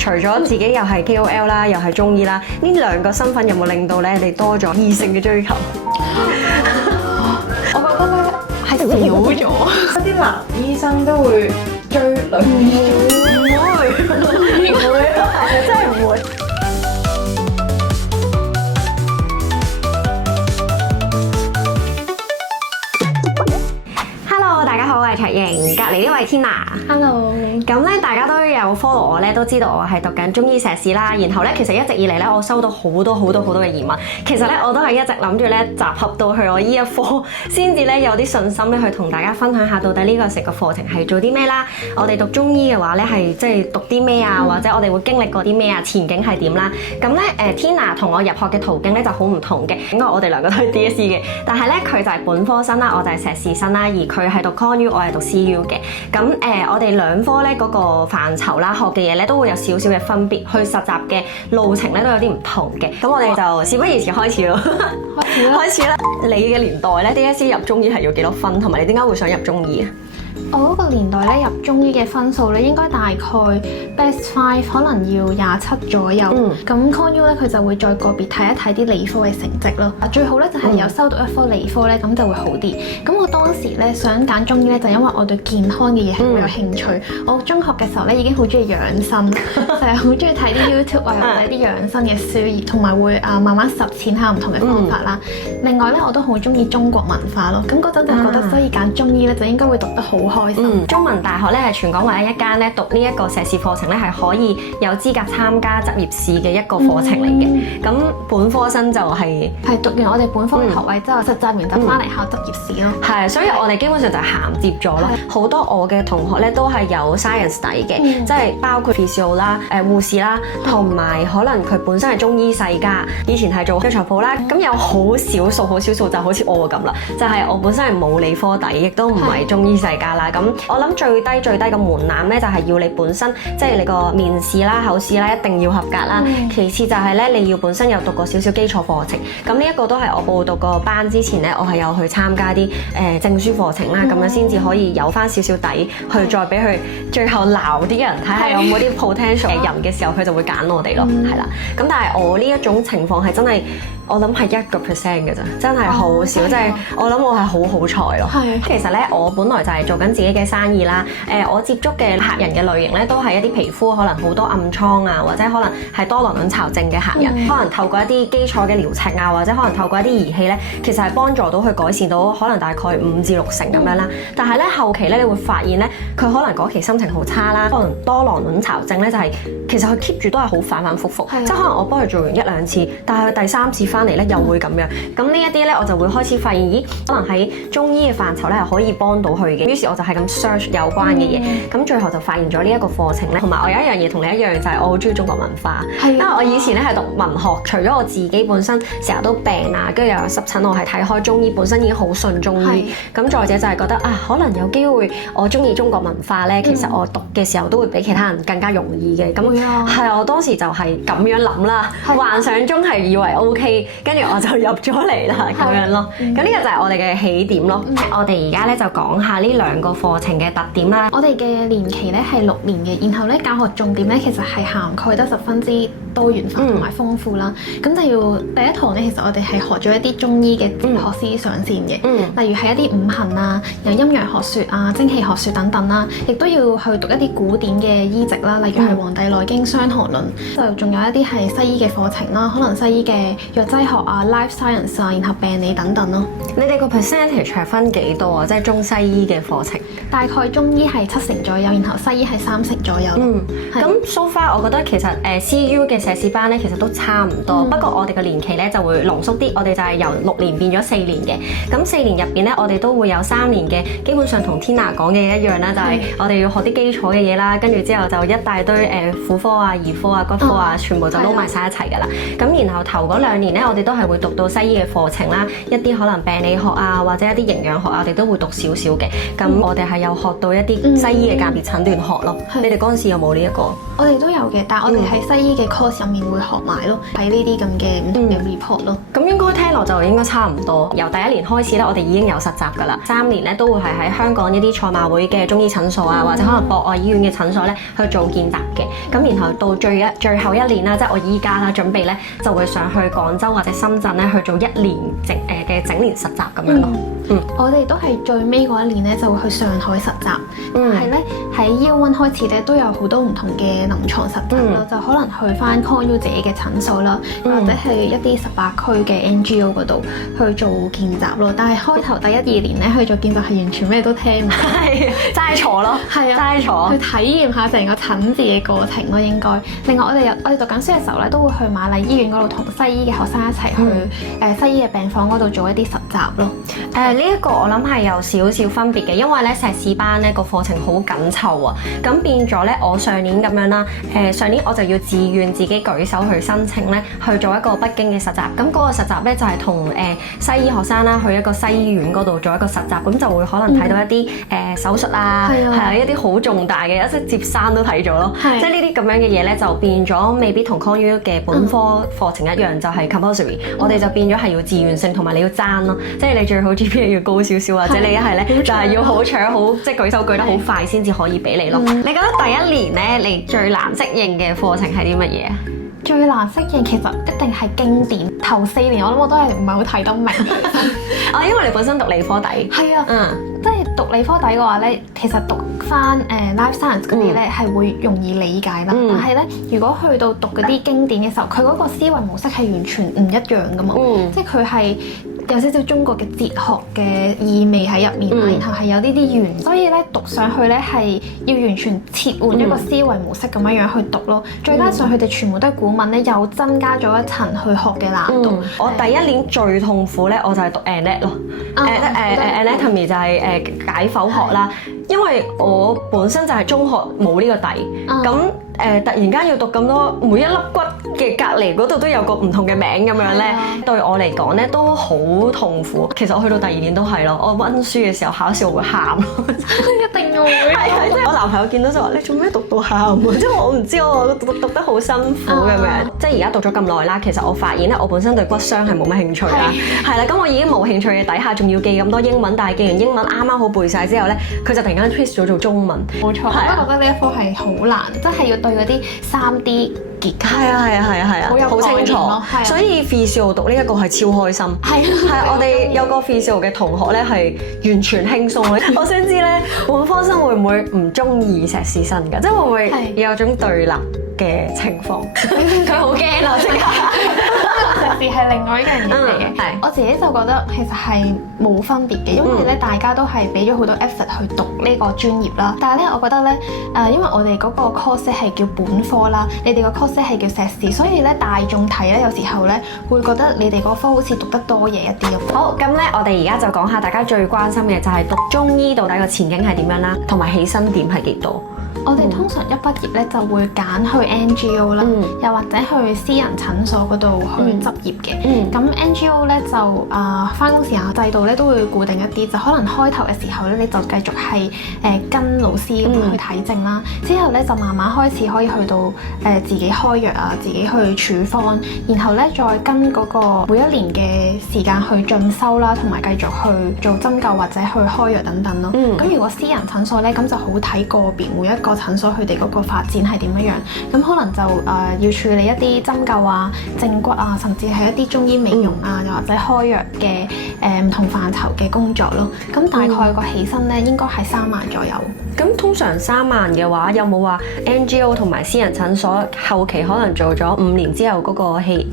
除咗自己又係 KOL 啦，又係中醫啦，呢兩個身份有冇令到咧你多咗異性嘅追求？我覺得咧係少咗，一啲男醫生都會追女醫生。唔會，真係唔會。Hello， 大家好，我係卓瑩，隔離呢位 Tina。Hello，咁咧，大家都有 follow 我咧，都知道我係讀緊中醫碩士啦。然後咧，其實一直以嚟咧，我收到好多嘅疑問。其實咧，我都係一直諗住咧，集合到去我呢一科，先至咧有啲信心咧，去同大家分享下到底呢個成個課程係做啲咩啦。我哋讀中醫嘅話咧，係即係讀啲咩啊？或者我哋會經歷過啲咩啊？前景係點啦？咁咧Tina 同我入學嘅途徑咧就好唔同嘅。應該我哋兩個都係 DSE 嘅，但係咧佢就係本科生啦，我就係碩士生啦，而佢係讀 ConU， 我係讀 CU 嘅。咁我哋兩科咧嗰個範疇啦，學嘅嘢咧都會有少少嘅分別，去實習嘅路程咧都有啲唔同嘅。咁我哋就事不宜遲開始咯，開始啦！你嘅年代咧 DSE 入中醫係要幾多分，同埋你點解會想入中醫啊？我嗰個年代咧入中醫嘅分數咧應該大概 Best 5可能要27左右。咁 ConU 咧佢就會再個別睇一睇啲理科嘅成績咯。最好咧就係有修讀一科理科咧，咁就會好啲。咁我當時咧想揀中醫咧，就因為我對健康嘅嘢係好有興趣。我中學嘅時候咧已經好中意養生，就係好中意睇啲 YouTube 啊，又睇啲養生嘅書，同埋會慢慢實踐下唔同嘅方法啦。另外咧我都好中意中國文化咯。咁嗰陣就覺得，所以揀中醫咧就應該會讀得好開心。中文大學咧係全港唯一一間咧讀呢一個碩士課程咧係可以有資格參加執業試嘅一個課程嚟嘅。咁本科生就係讀完我哋本科嘅學位之後，實習完就翻嚟考執業試咯。係，所以我哋基本上就銜接咗咯。好多我嘅同學咧都係有 science 底嘅，即係包括 physio 啦、護士啦，同埋可能佢本身係中醫世家，以前係做藥材鋪啦。咁有好少數就好似我咁啦，就係我本身係冇理科底，亦都唔係中醫世家啦。咁我諗最低嘅門檻咧，就係要你本身即係你個面試啦、口試啦，一定要合格啦。其次就係咧，你要本身有讀過少少基礎課程。咁呢一個都係我報讀個班之前咧，我係有去參加啲證書課程啦，咁樣先至可以有翻少少底，去再俾佢最後撈啲人睇下有冇啲 potential 嘅人嘅時候，佢就會揀我哋咯，係啦。咁但係我呢一種情況係真係。我諗係1%嘅咋，真係好少，即係我諗我係好彩咯。其實咧，我本來就係做緊自己嘅生意啦。我接觸嘅客人嘅類型咧，都係一啲皮膚可能好多暗瘡啊，或者可能係多囊卵巢症嘅客人，可能透過一啲基礎嘅療程啊，或者可能透過一啲儀器咧，其實係幫助到佢改善到可能大概5至6成咁樣啦。但係咧後期咧，你會發現咧，佢可能嗰期心情好差啦，可能多囊卵巢症咧就係其實佢 keep 住都係好反覆，即係可能我幫佢做完1、2次，但係佢第3次翻嚟咧又會咁樣。咁呢一啲咧我就會開始發現，咦，可能喺中醫嘅範疇咧係可以幫到佢嘅。於是我就係咁 search 有關嘅嘢，咁最後就發現咗呢一個課程咧。同埋我有一樣嘢同你一樣，就係我好中意中國文化。因為我以前咧係讀文學，除咗我自己本身成日都病啊，跟住又有濕疹，我係睇開中醫，本身已經好信中醫。咁再者就係覺得啊，可能有機會我中意中國文化咧，其實我讀嘅時候都會比其他人更加容易嘅。咁係我當時就係咁樣諗啦，幻想中係以為 OK， 跟住我就入咗嚟啦咁樣咯。咁呢個就係我哋嘅起點咯。我哋而家咧就講下呢兩個課程嘅特點啦。我哋嘅年期咧係6年嘅，然後咧教學重點咧其實係涵蓋得十分之多元化同埋豐富啦。咁就要第一堂咧，其實我哋係學咗一啲中醫嘅哲學思想先嘅，例如係一啲五行啊、有陰陽學說啊、精氣學說等等啦，亦都要去讀一啲古典嘅醫籍啦，例如係《黃帝內經》《傷寒論》，就仲有一啲係西醫嘅課程啦，可能西醫嘅藥劑學啊、life science 啊，然後病理等等咯。你哋個 percentage 係分幾多啊？即係中西醫嘅課程？大概中醫係7成左右，然後西醫係3成左右。咁 so far 我覺得其實CU 嘅碩士班咧其實都差唔多，不過我哋嘅年期咧就會濃縮啲，我哋就係由6年變咗4年嘅。咁4年入邊咧，我哋都會有3年嘅，基本上同 Tina 講嘅一樣啦，就係我哋要學啲基礎嘅嘢啦，跟住之後就一大堆婦科啊、兒科啊、骨科啊，全部就撈埋晒一齊㗎啦。咁然後頭嗰2年咧，我哋都係會讀到西醫嘅課程啦，一啲可能病理學啊，或者一啲營養學啊，我哋都會讀少少嘅。咁我哋係有學到一啲西醫嘅鑑別診斷學咯。你哋嗰陣時有冇呢一個？我哋都有嘅，但係我哋喺西醫嘅 course 入面會學埋咯，睇呢啲咁嘅唔同嘅 report 咯。咁應該聽落就應該差唔多。由第一年開始咧，我哋已經有實習㗎啦。3年咧都會係喺香港一啲賽馬會嘅中醫診所啊，或者可能博愛醫院嘅診所咧去做見習嘅。咁然後到最後一年啦，即係我依家啦，準備咧就會上去廣州或者深圳咧去做1年嘅整年實習咁樣咯。我哋都係最尾嗰一年咧就會去上海實習，係咧喺 Year 1開始咧都有好多唔同嘅臨床實習咯，就可能去翻 ConU 自己嘅診所啦，或者係一啲18區嘅 NGO 嗰度去做見習咯。但係開頭第1、2年咧去做見習係完全咩都聽唔到，係齋坐咯，係啊，齋坐去體驗下成個診治嘅過程咯應該。另外我哋讀緊書嘅時候咧都會去瑪麗醫院嗰度同西醫嘅學生一齊去西醫嘅病房嗰度做一啲實習咯。呢一個我諗係有少少分別嘅，因為咧碩士班咧個課程好緊湊啊，咁變咗咧我上年咁樣啦，上年我就要自願自己舉手去申請咧去做一個北京嘅實習，咁嗰個實習咧就係同西醫學生啦去一個西醫院嗰度做一個實習，咁就會可能睇到一啲手術啊，係啊一啲好重大嘅，一接生都睇咗咯，即係呢啲咁樣嘅嘢咧就變咗未必同 ConU 嘅本科課程一樣，就係 compulsory，我哋就變咗係要自願性同埋你要爭咯，即係你最好 GPA 要高少少，或者你一係咧就係要好搶好，即係舉手舉得好快先至可以俾你咯。你覺得第1年咧，你最難適應嘅課程係啲乜嘢啊？最難適應其實一定係經典。頭4年我諗我都係唔係好睇得明。因為你本身讀理科底。係啊。即係讀理科底嘅話咧，其實讀翻life science 嗰啲咧係會容易理解啦。但係咧，如果去到讀嗰啲經典嘅時候，佢嗰個思維模式係完全唔一樣噶嘛。即係佢係有少少中國嘅哲學嘅意味喺入面，然後係有呢啲元素，所以咧讀上去咧係要完全切換一個思維模式咁樣樣去讀咯。再加上佢哋全部都係古文咧，又增加咗一層去學嘅難度。我第1年最痛苦咧，我就係讀 anat 咯，anatomy 就係解剖學啦，因為我本身就係中學冇呢個底，咁突然間要讀咁多，每一粒骨嘅隔離嗰度都有個唔同嘅名咁樣咧，對我嚟講咧都好痛苦。其實我去到第2年都係咯，我溫書嘅時候考試我會喊咯，一定會。係即係我男朋友見到就話：你做咩讀到喊啊？即係我唔知我讀得好辛苦咁樣。即係而家讀咗咁耐啦，其實我發現咧，我本身對骨傷係冇乜興趣啦。係啦，咁我已經冇興趣嘅底下，仲要記咁多英文，但係記完英文啱啱好背晒之後咧，佢就突然間 twist 咗做中文。冇錯，我覺得呢一科係好難，真係要對嗰啲3D結構好清楚。所以 physio 讀呢一個係超開心。係我哋有個 physio 嘅同學咧係完全輕鬆嘅。我想知咧，本科生會唔會唔中意碩士生㗎？即係會唔會有種對立嘅情況？佢好驚啊！即刻。碩士係另外一樣嘢嚟嘅。我自己就覺得其實係冇分別嘅，因為咧大家都係俾咗好多 effort 去讀呢個專業啦。但係咧，我覺得咧因為我哋嗰個 course 係叫本科啦，你哋個 course 係叫碩士，所以咧大眾睇咧有時候咧會覺得你哋嗰科好似讀得多嘢一啲咁。好，咁咧我哋而家就講下大家最關心嘅就係讀中醫到底個前景係點樣啦，同埋起薪點係幾多？我哋通常一畢業咧就會揀去 NGO 啦，又或者去私人診所嗰度去執業嘅。咁 NGO 咧就返工時間制度咧都會固定一啲，就可能開頭嘅時候咧你就繼續係跟老師咁去睇症啦，之後咧就慢慢開始可以去到自己開藥啊，自己去處方，然後咧再跟嗰個每一年嘅時間去進修啦，同埋繼續去做針灸或者去開藥等等咯。咁如果私人診所咧，咁就好睇個別每一個診所佢哋嗰個發展係點樣樣，咁可能就要處理一啲針灸啊、正骨啊，甚至係一啲中醫美容啊，又或者開藥嘅唔同範疇嘅工作咯。咁大概個起薪咧應該係3萬左右。咁通常3萬嘅話，有冇話 NGO 同埋私人診所後期可能做咗5年之後嗰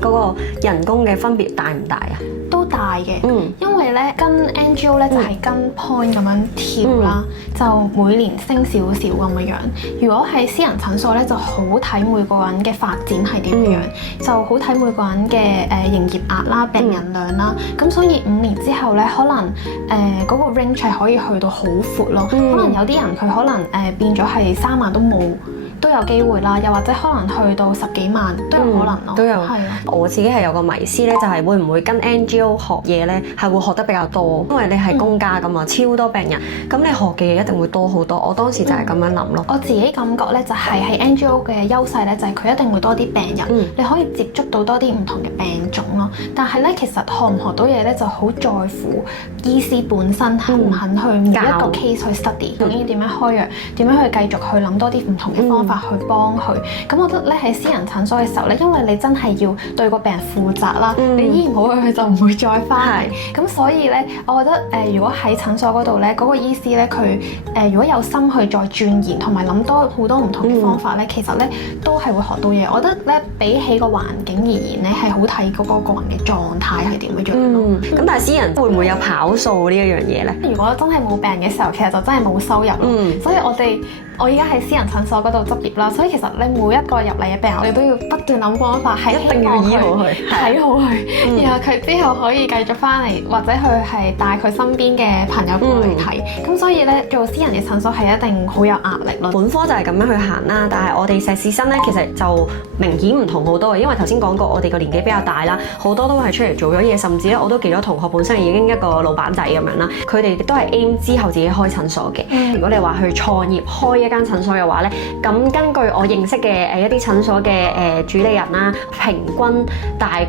個人工嘅分別大唔大啊？都大嘅，因為咧跟 NGO 咧就係跟 point 咁樣跳啦，就每年升少少咁樣樣。如果係私人診所咧，就好睇每個人嘅發展係點樣，就好睇每個人嘅營業額啦、病人量啦。咁所以5年之後咧，可能嗰個 range 係可以去到好闊咯。可能有啲人佢可能變咗係3萬都冇。都有機會啦，又或者可能去到10幾萬都有可能咯。都有。係啊。我自己係有個迷思咧，就係會唔會跟 NGO 學嘢咧係會學得比較多，因為你係公家㗎嘛，超多病人，咁你學嘅嘢一定會多好多。我當時就係咁樣諗咯。我自己感覺咧就係喺 NGO 嘅優勢咧，就係佢一定會多啲病人，你可以接觸到多啲唔同嘅病種咯。但係咧，其實學唔學到嘢咧就好在乎醫師本身肯唔肯去每一個 case 去 study，究竟點樣開藥，點樣去繼續去諗多啲唔同嘅方法去幫佢。咁我覺得咧喺私人診所嘅時候咧，因為你真係要對個病人負責啦，你醫唔好佢就唔會再翻嚟。咁所以咧，我覺得如果喺診所嗰度咧，嗰個醫師咧佢如果有心去再鑽研同埋諗多好多唔同嘅方法咧，其實咧都係會學到嘢。我覺得咧比起個環境而言咧，係好睇嗰個人嘅狀態係點樣樣。咁但係私人會唔會有跑數呢一樣嘢咧？如果真係冇病嘅時候，其實就真係冇收入咯。所以我依家喺私人診所嗰度執業啦，所以其實你每一個入嚟嘅病人，我哋都要不斷諗方法，係一定要醫好佢，睇好佢，然後佢之後可以繼續翻嚟，或者佢係帶佢身邊嘅朋友過嚟睇。咁所以咧，做私人嘅診所係一定好有壓力咯。本科就係咁樣去行啦，但係我哋碩士生咧，其實就明顯唔同好多嘅，因為頭先講過我哋個年紀比較大啦，好多都係出嚟做咗嘢，甚至咧我都見咗同學本身已經一個老闆仔咁樣啦，佢哋都係 aim 之後自己開診所嘅。如果你話去創業開一間診所嘅話咧，咁根據我認識嘅一啲診所嘅主理人啦，平均大概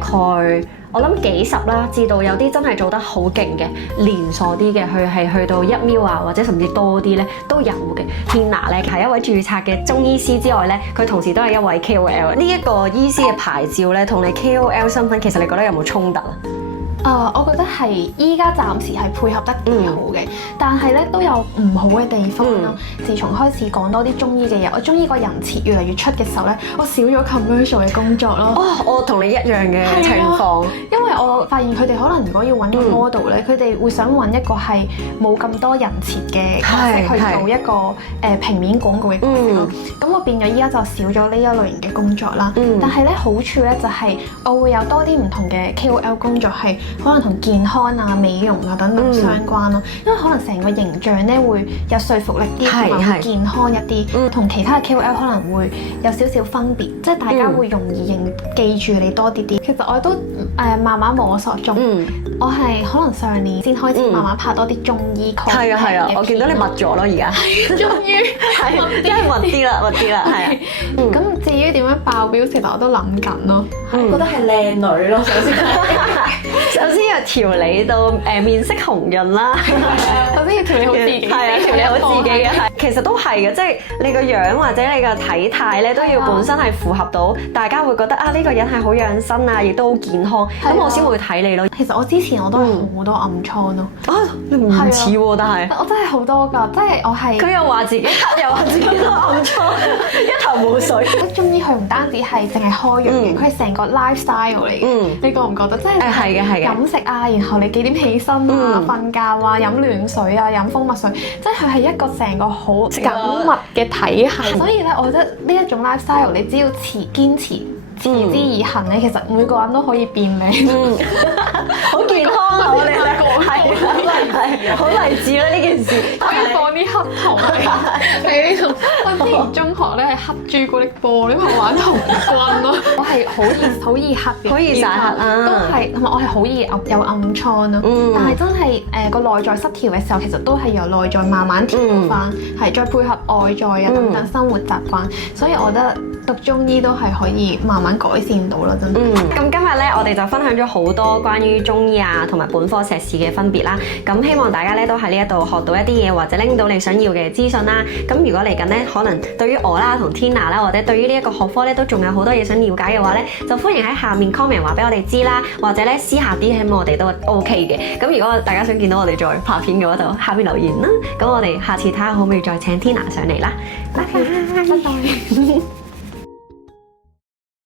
我諗幾十啦，至到有啲真係做得好勁嘅連鎖啲嘅，佢係去到1 mil 啊，或者甚至多啲咧都有嘅。Tina 咧係一位註冊嘅中醫師之外咧，佢同時都係一位 KOL。呢一個醫師嘅牌照咧，同你 KOL 身份，其實你覺得有冇衝突啊？我覺得係依家暫時係配合得幾好嘅，但係咧都有唔好嘅地方咯。自從開始講多啲中醫嘅嘢，我中醫個人設越嚟越出嘅時候咧，我少咗 commercial 嘅工作咯。我同你一樣嘅情況，因為我發現佢哋可能如果要揾個 model 咧，佢哋會想揾一個係冇咁多人設嘅角色去做一個平面廣告嘅角色咯。咁我變咗依家就少咗呢一類型嘅工作啦。但係咧好處咧就係我會有多啲唔同嘅 KOL 工作係。可能同健康啊、美容啊等等相關咯，因為可能成個形象咧會有說服力啲，同埋會健康一啲，同其他嘅 KOL 可能會有少少分別，即係大家會容易記住你多啲啲。其實我都慢慢摸索中，我係可能上年先開始慢慢拍多啲中醫 content 係啊，我見到你密咗咯，而家終於係真係密啲啦，係啊。咁至於點樣爆表，其實我都諗緊咯。覺得係靚女咯，首先要調理到面色紅潤啦，首先要調理好自己，係啊，調理好自己嘅，係其實都係嘅，即係你個樣或者你個體態咧都要本身係符合到，大家會覺得啊呢個人係好養生啊，亦都好健康，咁我先會睇你咯。其實我之前我都係好多暗瘡咯，你唔似喎，但係我真係好多㗎，即係我係佢又話自己黑，又話自己都暗瘡，一頭霧水。中醫佢唔單止係淨係開藥嘅，佢係成個 lifestyle 嚟嘅。你覺唔覺得？即係係嘅飲食啊，然後你幾點起身啊、瞓覺啊、飲暖水啊、飲蜂蜜水，即係佢係一個成個好緊密嘅體系。所以咧，我覺得呢一種 lifestyle，你只要堅持持之以恆咧，其實每個人都可以變靚。好健康啊！我哋兩個係好勵志啦呢件事。可以放啲黑糖喺呢度。我之前中學咧係黑朱古力波，因為我玩童軍咯。我係好易黑嘅，好易曬黑啊！都係，同埋我係好易有暗瘡咯。但係真係個內在失調嘅時候，其實都係由內在慢慢調翻，係再配合外在啊等等生活習慣，所以我覺得讀中醫都係可以慢慢改善到啦，真係。咁今日咧，我哋就分享咗好多關於中醫啊同埋本科碩士嘅分別啦。咁希望大家咧都喺呢一度學到一啲嘢，或者拎到你想要嘅資訊啦。咁如果嚟緊咧，可能對於我啦同 Tina 啦，或者對於呢一個學科咧，都仲有好多嘢想了解嘅話咧，就歡迎喺下面 comment 話俾我哋知啦，或者咧私下 DM 我哋都 OK 嘅。咁如果大家想見到我哋再拍片嘅話，就下邊留言啦。咁我哋下次睇下可唔可以再請 Tina 上嚟啦。拜拜。